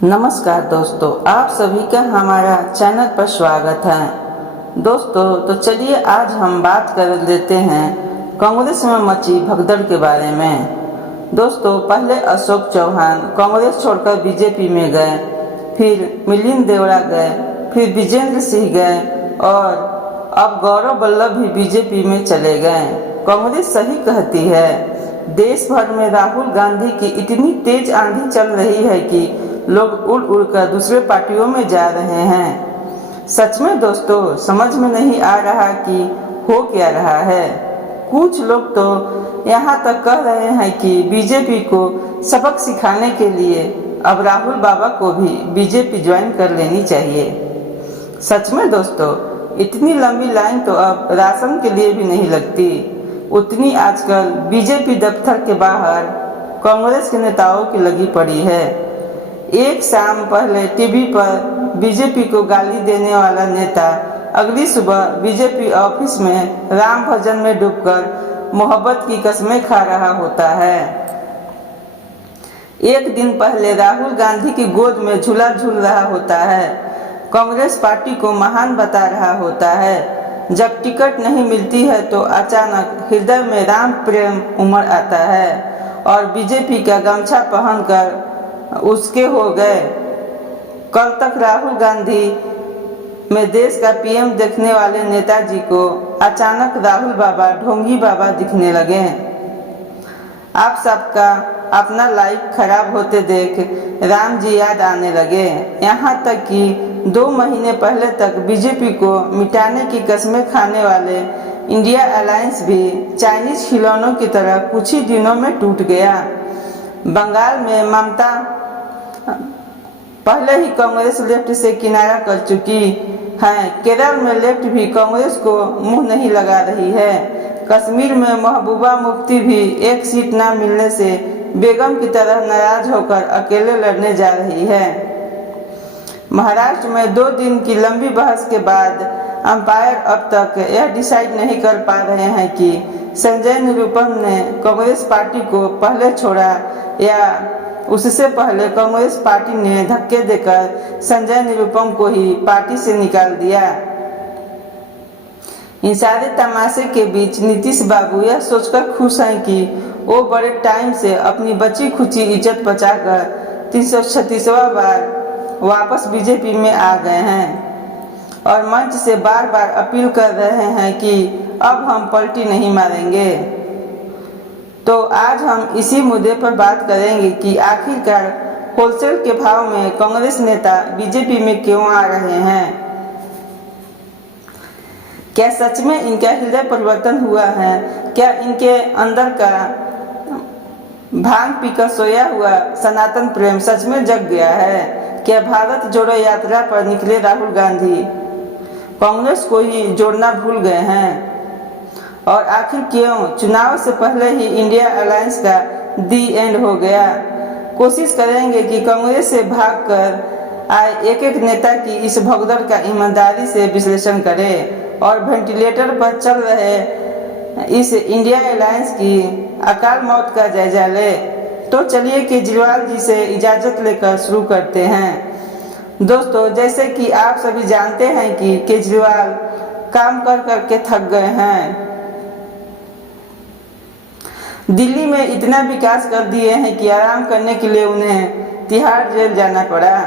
नमस्कार दोस्तों, आप सभी का हमारा चैनल पर स्वागत है। दोस्तों तो चलिए आज हम बात कर लेते हैं कांग्रेस में मची भगदड़ के बारे में। दोस्तों पहले अशोक चौहान कांग्रेस छोड़कर बीजेपी में गए, फिर मिलिंद देवड़ा गए, फिर विजेंद्र सिंह गए और अब गौरव वल्लभ भी बीजेपी में चले गए। कांग्रेस सही कहती है, देश भर में राहुल गांधी की इतनी तेज आंधी चल रही है कि लोग उड़ उड़ कर दूसरे पार्टियों में जा रहे हैं। सच में दोस्तों समझ में नहीं आ रहा कि हो क्या रहा है। कुछ लोग तो यहाँ तक कह रहे हैं कि बीजेपी को सबक सिखाने के लिए अब राहुल बाबा को भी बीजेपी ज्वाइन कर लेनी चाहिए। सच में दोस्तों इतनी लंबी लाइन तो अब राशन के लिए भी नहीं लगती, उतनी आजकल बीजेपी दफ्तर के बाहर कांग्रेस के नेताओं की लगी पड़ी है। एक शाम पहले टीवी पर बीजेपी को गाली देने वाला नेता अगली सुबह बीजेपी ऑफिस में राम भजन में डूबकर मोहब्बत की कस्में खा रहा होता है। एक दिन पहले राहुल गांधी की गोद में झूला झूल रहा होता है, कांग्रेस पार्टी को महान बता रहा होता है। जब टिकट नहीं मिलती है तो अचानक हृदय में राम प्रेम उमड़ आता है और बीजेपी का गमछा पहनकर उसके हो गए। कल तक राहुल गांधी में देश का पीएम देखने वाले नेताजी को अचानक राहुल बाबा ढोंगी बाबा दिखने लगे। आप सबका अपना लाइफ खराब होते देख राम जी याद आने लगे। यहाँ तक कि 2 महीने पहले तक बीजेपी को मिटाने की कस्में खाने वाले इंडिया अलायंस भी चाइनीज खिलौनों की तरह कुछ ही दिनों में टूट गया। बंगाल में ममता पहले ही कांग्रेस लेफ्ट से किनारा कर चुकी है, केरल में लेफ्ट भी कांग्रेस को मुंह नहीं लगा रही है। कश्मीर में महबूबा मुफ्ती भी एक सीट न मिलने से बेगम की तरह नाराज होकर अकेले लड़ने जा रही है। महाराष्ट्र में 2 दिन की लंबी बहस के बाद अंपायर अब तक यह डिसाइड नहीं कर पा रहे हैं कि संजय निरुपम ने कांग्रेस पार्टी को पहले छोड़ा या उससे पहले कांग्रेस पार्टी ने धक्के देकर संजय निरुपम को ही पार्टी से निकाल दिया। इन सारे तमाशे के बीच नीतीश बाबू यह सोचकर खुश हैं कि वो बड़े टाइम से अपनी बची खुची इज्जत बचाकर 336वां बार वापस बीजेपी में आ गए हैं और मंच से बार बार अपील कर रहे हैं कि अब हम पलटी नहीं मारेंगे। तो आज हम इसी मुद्दे पर बात करेंगे कि आखिरकार होलसेल के भाव में कांग्रेस नेता बीजेपी में क्यों आ रहे हैं। क्या सच में इनका हृदय परिवर्तन हुआ है? क्या इनके अंदर का भांग पीकर सोया हुआ सनातन प्रेम सच में जग गया है? क्या भारत जोड़ो यात्रा पर निकले राहुल गांधी कांग्रेस को ही जोड़ना भूल गए हैं? और आखिर क्यों चुनाव से पहले ही इंडिया अलायंस का दी एंड हो गया? कोशिश करेंगे कि कांग्रेस से भागकर आए एक एक नेता की इस भगदड़ का ईमानदारी से विश्लेषण करें और वेंटिलेटर पर चल रहे इस इंडिया अलायंस की अकाल मौत का जायजा ले। तो चलिए केजरीवाल जी से इजाज़त लेकर शुरू करते हैं। दोस्तों जैसे कि आप सभी जानते हैं कि केजरीवाल काम कर करके थक गए हैं। दिल्ली में इतना विकास कर दिए हैं कि आराम करने के लिए उन्हें तिहाड़ जेल जाना पड़ा,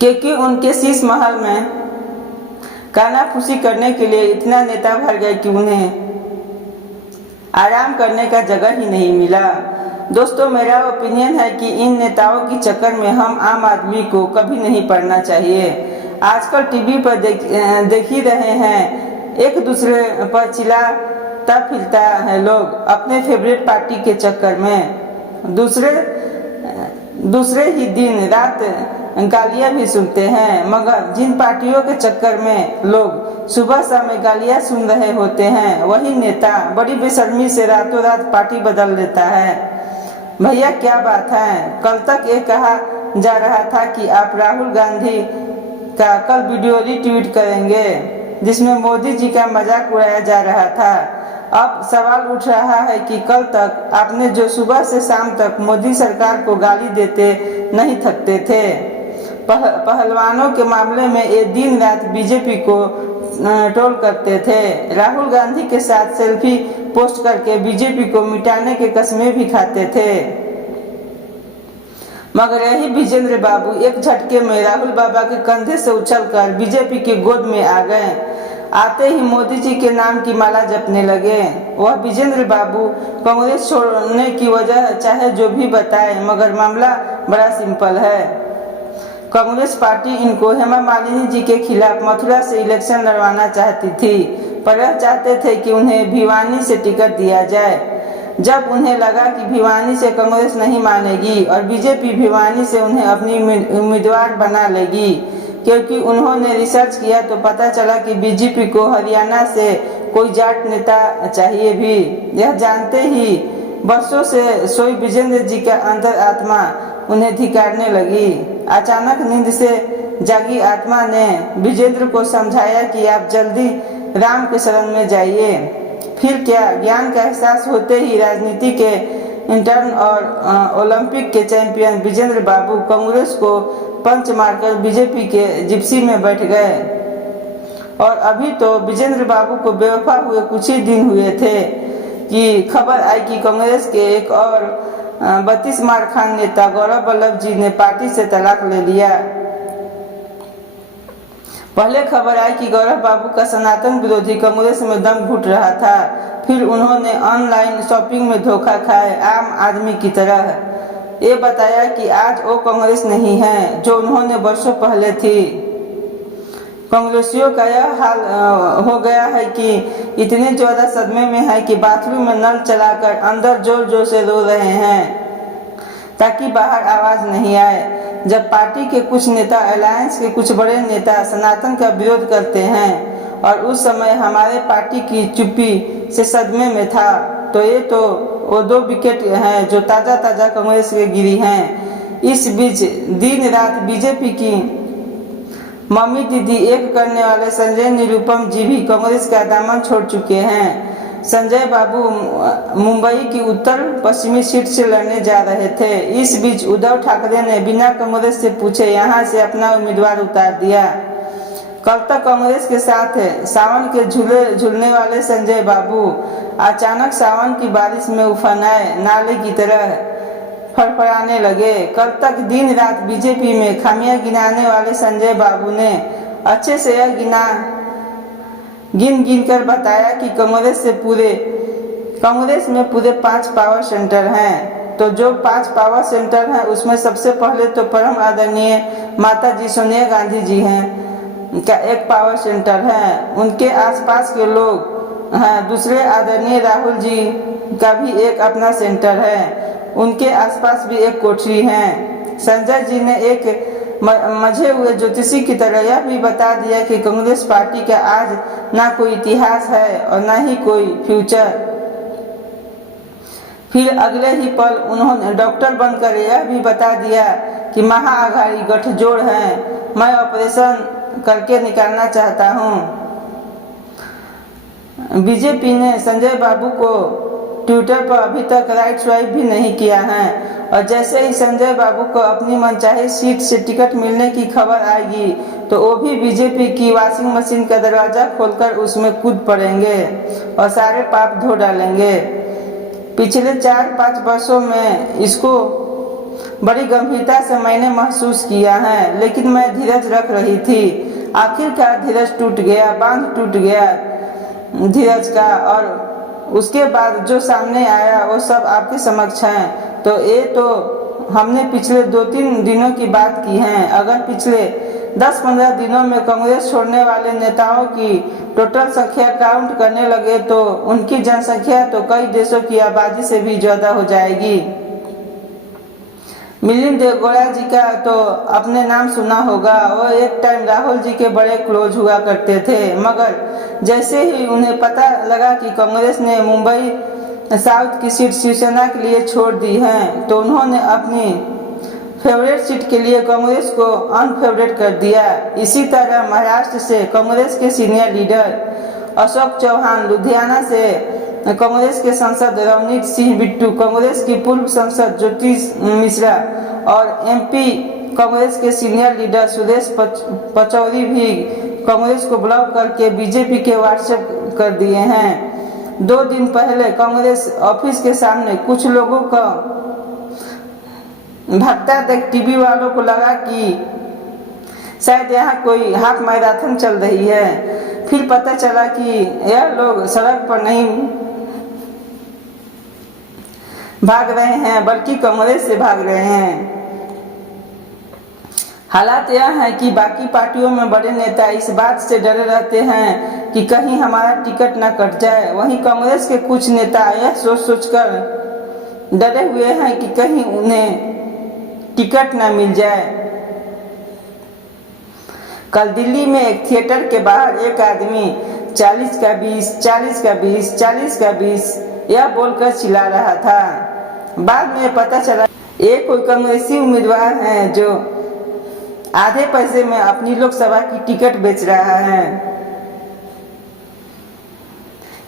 क्योंकि उनके शीश महल में कानाफूसी करने के लिए इतना नेता भर गए कि उन्हें आराम करने का जगह ही नहीं मिला। दोस्तों मेरा ओपिनियन है कि इन नेताओं की चक्कर में हम आम आदमी को कभी नहीं पड़ना चाहिए। आजकल टीवी पर देख ही रहे हैं, एक दूसरे पर चिल्लाता फिरता है लोग अपने फेवरेट पार्टी के चक्कर में। दूसरे ही दिन रात गालियां भी सुनते हैं, मगर जिन पार्टियों के चक्कर में लोग सुबह शाम गालियां सुन रहे होते हैं वही नेता बड़ी बेशर्मी से रातों रात पार्टी बदल लेता है। भैया क्या बात है? कल तक ये कहा जा रहा था कि आप राहुल गांधी का कल वीडियो रीट्वीट करेंगे जिसमें मोदी जी का मजाक उड़ाया जा रहा था। अब सवाल उठ रहा है कि कल तक आपने जो सुबह से शाम तक मोदी सरकार को गाली देते नहीं थकते थे। पहलवानों के मामले में ये दिन रात बीजेपी को ट्रोल करते थे। राहुल गांधी के साथ सेल्फी पोस्ट करके बीजेपी को मिटाने के कस्में भी खाते थे। मगर यही विजेंद्र बाबू एक झटके में राहुल बाबा के कंधे से उछलकर बीजेपी की गोद में आ गए। आते ही मोदी जी के नाम की माला जपने लगे। वह विजेंद्र बाबू कांग्रेस छोड़ने की वजह चाहे जो भी बताए, मगर मामला बड़ा सिंपल है। कांग्रेस पार्टी इनको हेमा मालिनी जी के खिलाफ मथुरा से इलेक्शन लड़वाना चाहती थी, पर वह चाहते थे कि उन्हें भिवानी से टिकट दिया जाए। जब उन्हें लगा कि भिवानी से कांग्रेस नहीं मानेगी और बीजेपी भिवानी से उन्हें अपनी उम्मीदवार बना लेगी, क्योंकि उन्होंने रिसर्च किया तो पता चला कि बीजेपी को हरियाणा से कोई जाट नेता चाहिए भी। यह जानते ही बरसों से सोई विजेंद्र जी का अंतर आत्मा उन्हें धिक्कारने लगी। अचानक नींद से जागी आत्मा ने विजेंद्र को समझाया कि आप जल्दी राम के शरण में जाइए। फिर क्या, ज्ञान का एहसास होते ही राजनीति के इंटर्न और ओलंपिक के चैंपियन विजेंद्र बाबू कांग्रेस को पंच मारकर बीजेपी के जिप्सी में बैठ गए। और अभी तो विजेंद्र बाबू को बेवफा हुए कुछ ही दिन हुए थे कि खबर आई कि कांग्रेस के एक और 32 मार खान नेता गौरव वल्लभ जी ने पार्टी से तलाक ले लिया। पहले खबर आई कि गौरव बाबू का सनातन विरोधी कांग्रेस में दम घुट रहा था, फिर उन्होंने ऑनलाइन शॉपिंग में धोखा खाए आम आदमी की तरह। ये बताया कि आज वो कांग्रेस नहीं है जो उन्होंने वर्षों पहले थी। कांग्रेसियों का यह हाल हो गया है कि इतने ज्यादा सदमे में है कि बाथरूम में नल चलाकर अंदर जोर जोर से रो रहे हैं ताकि बाहर आवाज नहीं आए। जब पार्टी के कुछ नेता, अलायंस के कुछ बड़े नेता सनातन का विरोध करते हैं और उस समय हमारे पार्टी की चुप्पी से सदमे में था, तो ये तो वो 2 विकेट हैं जो ताजा ताजा कांग्रेस के गिरी हैं। इस बीच दिन रात बीजेपी की मम्मी दीदी एक करने वाले संजय निरुपम जी भी कांग्रेस का दामन छोड़ चुके हैं। संजय बाबू मुंबई की उत्तर पश्चिमी सीट से लड़ने जा रहे थे। इस बीच उद्धव ठाकरे ने बिना कांग्रेस से पूछे यहां से अपना उम्मीदवार उतार दिया। कल तक कांग्रेस के साथ सावन के झूले झूलने वाले संजय बाबू अचानक सावन की बारिश में उफान आए नाले की तरह फड़फड़ाने लगे। कल तक दिन रात बीजेपी में खामियां गिनाने वाले संजय बाबू ने अच्छे से यह गिन कर बताया कि कांग्रेस में पूरे 5 पावर सेंटर हैं। तो जो 5 पावर सेंटर हैं उसमें सबसे पहले तो परम आदरणीय माता जी सोनिया गांधी जी हैं का एक पावर सेंटर है, उनके आसपास के लोग हैं। दूसरे आदरणीय राहुल जी का भी एक अपना सेंटर है, उनके आसपास भी एक कोठरी है। संजय जी ने एक मझे हुए ज्योतिषी की तरह यह भी बता दिया कि कांग्रेस पार्टी का आज ना कोई इतिहास है और ना ही कोई फ्यूचर। फिर अगले ही पल उन्होंने डॉक्टर बनकर यह भी बता दिया कि महाआघाड़ी गठजोड़ है, मैं ऑपरेशन करके निकालना चाहता हूं। बीजेपी ने संजय बाबू को ट्विटर पर अभी तक राइट स्वाइप भी नहीं किया है और जैसे ही संजय बाबू को अपनी मनचाही सीट से टिकट मिलने की खबर आएगी तो वो भी बीजेपी की वॉशिंग मशीन का दरवाजा खोलकर उसमें कूद पड़ेंगे और सारे पाप धो डालेंगे। पिछले 4-5 वर्षों में इसको बड़ी गंभीरता से मैंने महसूस किया है, लेकिन मैं धीरज रख रही थी। आखिरकार धीरज टूट गया, बांध टूट गया धीरज का, और उसके बाद जो सामने आया वो सब आपके समक्ष है। तो ये तो हमने पिछले 2-3 दिनों की बात की है। अगर पिछले 10-15 दिनों में कांग्रेस छोड़ने वाले नेताओं की टोटल संख्या काउंट करने लगे तो उनकी जनसंख्या तो कई देशों की आबादी से भी ज्यादा हो जाएगी। मिलिंद देवगौड़ा जी का तो अपने नाम सुना होगा, वो एक टाइम राहुल जी के बड़े क्लोज हुआ करते थे, मगर जैसे ही उन्हें पता लगा कि कांग्रेस ने मुंबई साउथ की सीट शिवसेना के लिए छोड़ दी है तो उन्होंने अपनी फेवरेट सीट के लिए कांग्रेस को अनफेवरेट कर दिया। इसी तरह महाराष्ट्र से कांग्रेस के सीनियर लीडर अशोक चौहान, लुधियाना से कांग्रेस के सांसद रवनीत सिंह बिट्टू, कांग्रेस की पूर्व सांसद ज्योति मिश्रा और एमपी कांग्रेस के सीनियर लीडर सुरेश पचौरी भी कांग्रेस को ब्लॉक करके बीजेपी के व्हाट्सएप कर दिए हैं। 2 दिन पहले कांग्रेस ऑफिस के सामने कुछ लोगों का भत्ता देख टीवी वालों को लगा कि शायद यहाँ कोई हाफ मैराथन चल रही है। फिर पता चला कि यह लोग सड़क पर नहीं भाग रहे हैं बल्कि कांग्रेस से भाग रहे हैं। हालात यह है कि बाकी पार्टियों में बड़े नेता इस बात से डरे रहते हैं कि कहीं हमारा टिकट न कट जाए। वहीं कांग्रेस के कुछ नेता यह सोचकर डरे हुए हैं कि कहीं उन्हें टिकट न मिल जाए। कल दिल्ली में एक थिएटर के बाहर एक आदमी 40 का 20, 40 का 20, 40 का 20 यह बोलकर चिल्ला रहा था। बाद में पता चला ये कोई कांग्रेसी उम्मीदवार है जो आधे पैसे में अपनी लोकसभा की टिकट बेच रहा है।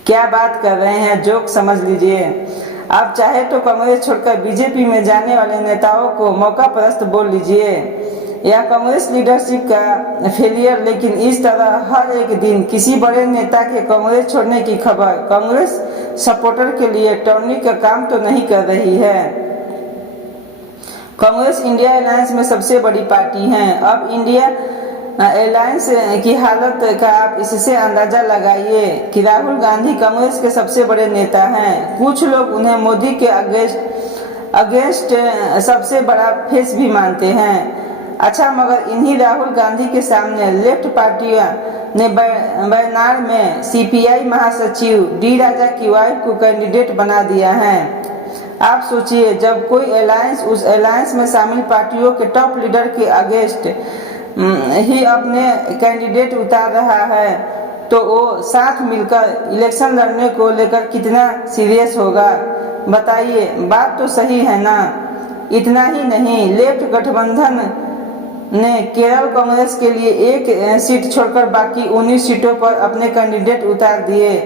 क्या बात कर रहे हैं, जोक समझ लीजिए। आप चाहे तो कांग्रेस छोड़कर बीजेपी में जाने वाले नेताओं को मौका परस्त बोल लीजिए। यह कांग्रेस लीडरशिप का फेलियर, लेकिन इस तरह हर एक दिन किसी बड़े नेता के कांग्रेस छोड़ने की खबर कांग्रेस सपोर्टर के लिए टर्निंग का काम तो नहीं कर रही है। कांग्रेस इंडिया अलायंस में सबसे बड़ी पार्टी है। अब इंडिया अलायंस की हालत का आप इससे अंदाजा लगाइए कि राहुल गांधी कांग्रेस के सबसे बड़े नेता हैं। कुछ लोग उन्हें मोदी के अगेंस्ट सबसे बड़ा फेस भी मानते हैं। अच्छा, मगर इन्हीं राहुल गांधी के सामने लेफ्ट पार्टियां ने वायनाड में सीपीआई महासचिव डी राजा की वाइफ को कैंडिडेट बना दिया है। आप सोचिए, जब कोई अलायंस उस अलायंस में शामिल पार्टियों के टॉप लीडर के अगेंस्ट ही अपने कैंडिडेट उतार रहा है तो वो साथ मिलकर इलेक्शन लड़ने को लेकर कितना सीरियस होगा, बताइए। बात तो सही है ना। इतना ही नहीं, लेफ्ट गठबंधन ने केरल कांग्रेस के लिए एक सीट छोड़कर बाकी 19 सीटों पर अपने कैंडिडेट उतार दिए।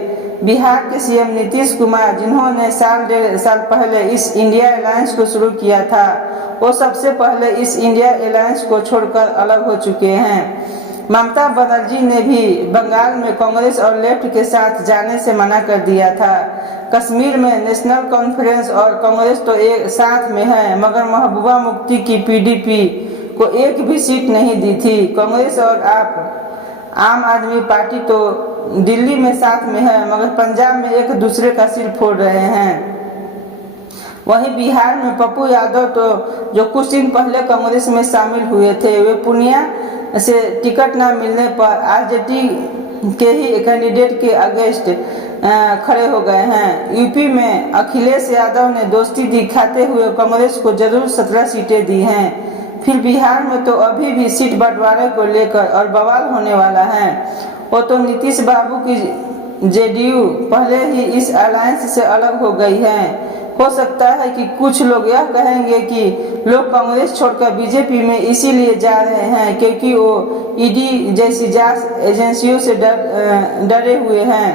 बिहार के सीएम नीतीश कुमार, जिन्होंने डेढ़ साल पहले इस इंडिया अलायंस को शुरू किया था, वो सबसे पहले इस इंडिया अलायंस को छोड़कर अलग हो चुके हैं। ममता बनर्जी ने भी बंगाल में कांग्रेस और लेफ्ट के साथ जाने से मना कर दिया था। कश्मीर में नेशनल कॉन्फ्रेंस और कांग्रेस तो एक साथ में है, मगर महबूबा मुफ्ती की पीडीपी को एक भी सीट नहीं दी थी। कांग्रेस और आम आदमी पार्टी तो दिल्ली में साथ में है, मगर पंजाब में एक दूसरे का सिर फोड़ रहे हैं। वहीं बिहार में पप्पू यादव तो जो कुछ दिन पहले कांग्रेस में शामिल हुए थे, वे पूर्णिया से टिकट न मिलने पर आरजेडी के ही कैंडिडेट के अगेंस्ट खड़े हो गए हैं। यूपी में अखिलेश यादव ने दोस्ती दिखाते हुए कांग्रेस को जरूर 17 सीटें दी हैं। फिर बिहार में तो अभी भी सीट बंटवारे को लेकर और बवाल होने वाला है। वो तो नीतीश बाबू की जेडीयू पहले ही इस अलायंस से अलग हो गई है। हो सकता है कि कुछ लोग यह कहेंगे कि लोग कांग्रेस छोड़कर बीजेपी में इसीलिए जा रहे हैं क्योंकि वो ईडी जैसी जांच एजेंसियों से डरे हुए हैं।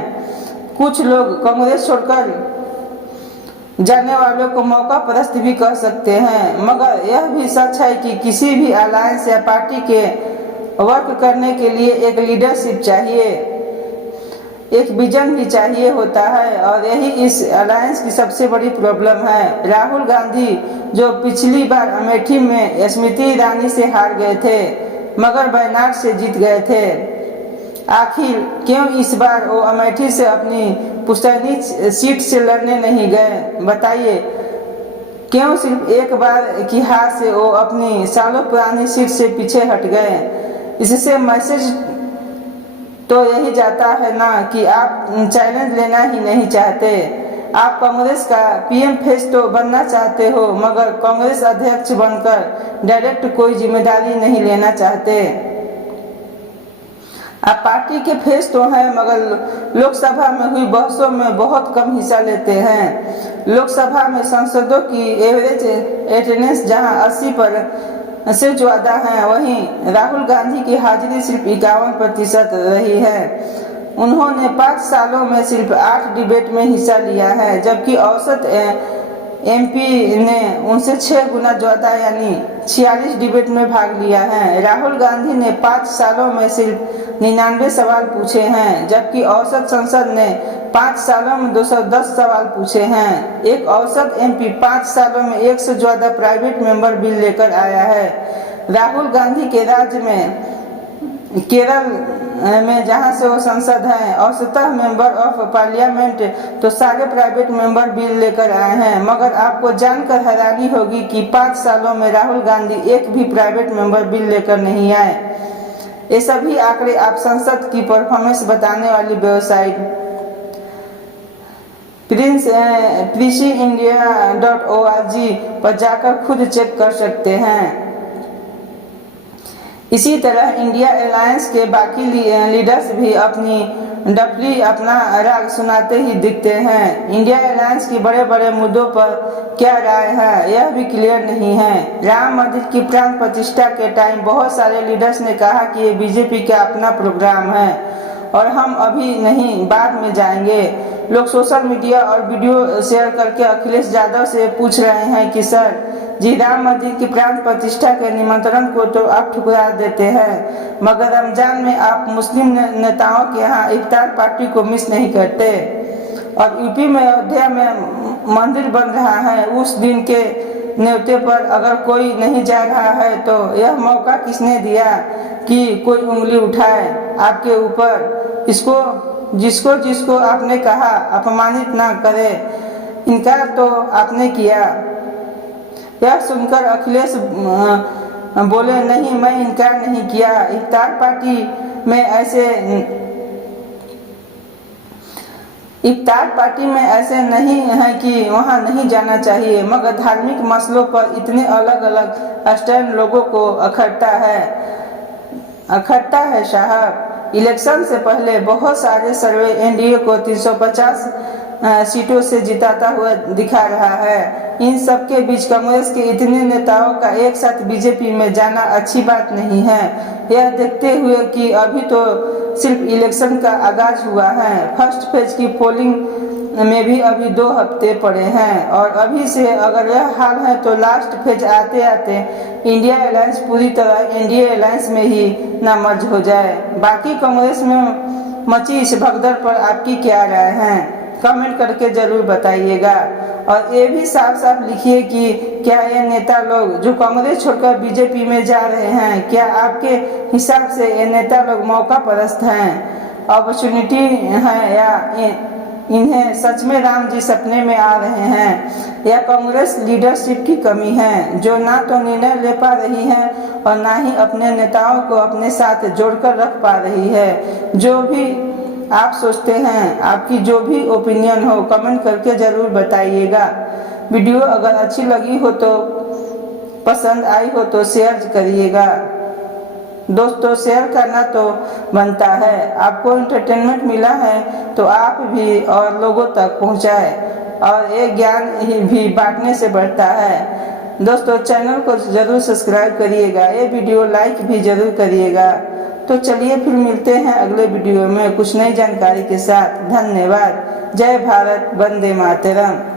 कुछ लोग कांग्रेस छोड़कर जाने वालों को मौका परस्त भी कह सकते हैं, मगर यह भी सच है कि किसी भी अलायंस या पार्टी के वर्क करने के लिए एक लीडरशिप चाहिए, एक विजन भी चाहिए होता है, और यही इस अलायंस की सबसे बड़ी प्रॉब्लम है। राहुल गांधी जो पिछली बार अमेठी में स्मृति ईरानी से हार गए थे मगर वायनाड से जीत गए थे, आखिर क्यों इस बार वो अमेठी से अपनी पुश्तैनी सीट से लड़ने नहीं गए, बताइए। क्यों सिर्फ एक बार की हार से वो अपनी सालों पुरानी सीट से पीछे हट गए। इससे मैसेज तो यही जाता है ना कि आप चैलेंज लेना ही नहीं चाहते। आप कांग्रेस का पीएम फेस तो बनना चाहते हो, मगर कांग्रेस अध्यक्ष बनकर डायरेक्ट कोई जिम्मेदारी नहीं लेना चाहते। आप पार्टी के फेस तो हैं, मगर लोकसभा में हुई बहसों में बहुत कम हिस्सा लेते हैं। लोकसभा में सांसदों की एवरेज अटेंडेंस जहां 80% से ज़्यादा है, वहीं राहुल गांधी की हाजिरी सिर्फ 51% रही है। उन्होंने 5 सालों में सिर्फ 8 डिबेट में हिस्सा लिया है, जबकि औसत एमपी ने उनसे 6 गुना ज़्यादा यानी 46 डिबेट में भाग लिया है। राहुल गांधी ने 5 सालों में सिर्फ 99 सवाल पूछे हैं, जबकि औसत संसद ने 5 सालों में 210 सवाल पूछे हैं। एक औसत एमपी 5 सालों में 1 से ज़्यादा प्राइवेट मेंबर बिल लेकर आया है। राहुल गांधी के राज्य में केरल में जहां से वो संसद है औसतः मेंबर ऑफ पार्लियामेंट तो सारे प्राइवेट मेंबर बिल लेकर आए हैं, मगर आपको जानकर हैरानी होगी कि 5 सालों में राहुल गांधी एक भी प्राइवेट मेंबर बिल लेकर नहीं आए। ये सभी आंकड़े आप संसद की परफॉर्मेंस बताने वाली वेबसाइट PrinceIndia.org पर जाकर खुद चेक कर सकते हैं। इसी तरह इंडिया अलायंस के बाकी लीडर्स भी अपना राग सुनाते ही दिखते हैं। इंडिया अलायंस की बड़े बड़े मुद्दों पर क्या राय है यह भी क्लियर नहीं है। राम मंदिर की प्राण प्रतिष्ठा के टाइम बहुत सारे लीडर्स ने कहा कि ये बीजेपी का अपना प्रोग्राम है और हम अभी नहीं बाद में जाएंगे। लोग सोशल मीडिया और वीडियो शेयर करके अखिलेश यादव से पूछ रहे हैं कि सर जी राम मंदिर की प्राण प्रतिष्ठा के निमंत्रण को तो आप ठुकरा देते हैं, मगर रमजान में आप मुस्लिम नेताओं के यहाँ इफ्तार पार्टी को मिस नहीं करते। और यूपी में अयोध्या में मंदिर बन रहा है, उस दिन के न्योते पर अगर कोई नहीं जा रहा है तो यह मौका किसने दिया कि कोई उंगली उठाए आपके ऊपर। जिसको जिसको आपने कहा अपमानित ना करे, इनकार तो आपने किया। यह सुनकर अखिलेश बोले नहीं मैं इनकार नहीं किया। इफ्तार पार्टी में ऐसे नहीं है कि वहां नहीं जाना चाहिए, मगर धार्मिक मसलों पर इतने अलग अलग स्टैंड लोगों को अखरता है साहब। इलेक्शन से पहले बहुत सारे सर्वे एनडीए को 350 सीटों से जिताता हुआ दिखा रहा है। इन सब के बीच कांग्रेस के इतने नेताओं का एक साथ बीजेपी में जाना अच्छी बात नहीं है। यह देखते हुए कि अभी तो सिर्फ इलेक्शन का आगाज हुआ है, फर्स्ट फेज की पोलिंग में भी अभी 2 हफ्ते पड़े हैं और अभी से अगर यह हाल है तो लास्ट फेज आते आते इंडिया अलायंस पूरी तरह एनडीए अलायंस में ही ना मर्ज हो जाए। बाकी कांग्रेस में मची इस भगदड़ पर आपकी क्या राय है, कमेंट करके जरूर बताइएगा। और ये भी साफ साफ लिखिए कि क्या ये नेता लोग जो कांग्रेस छोड़कर बीजेपी में जा रहे हैं, क्या आपके हिसाब से ये नेता लोग मौका परस्त हैं, अपॉर्चुनिटी है, या इन्हें सच में राम जी सपने में आ रहे हैं, या कांग्रेस लीडरशिप की कमी है जो ना तो निर्णय ले पा रही है और ना ही अपने नेताओं को अपने साथ जोड़कर रख पा रही है। जो भी आप सोचते हैं, आपकी जो भी ओपिनियन हो कमेंट करके ज़रूर बताइएगा। वीडियो अगर अच्छी लगी हो तो पसंद आई हो तो शेयर करिएगा। दोस्तों शेयर करना तो बनता है, आपको एंटरटेनमेंट मिला है तो आप भी और लोगों तक पहुंचाएं और ये ज्ञान भी बांटने से बढ़ता है। दोस्तों चैनल को ज़रूर सब्सक्राइब करिएगा, ये वीडियो लाइक भी ज़रूर करिएगा। तो चलिए फिर मिलते हैं अगले वीडियो में कुछ नई जानकारी के साथ। धन्यवाद। जय भारत, वंदे मातरम।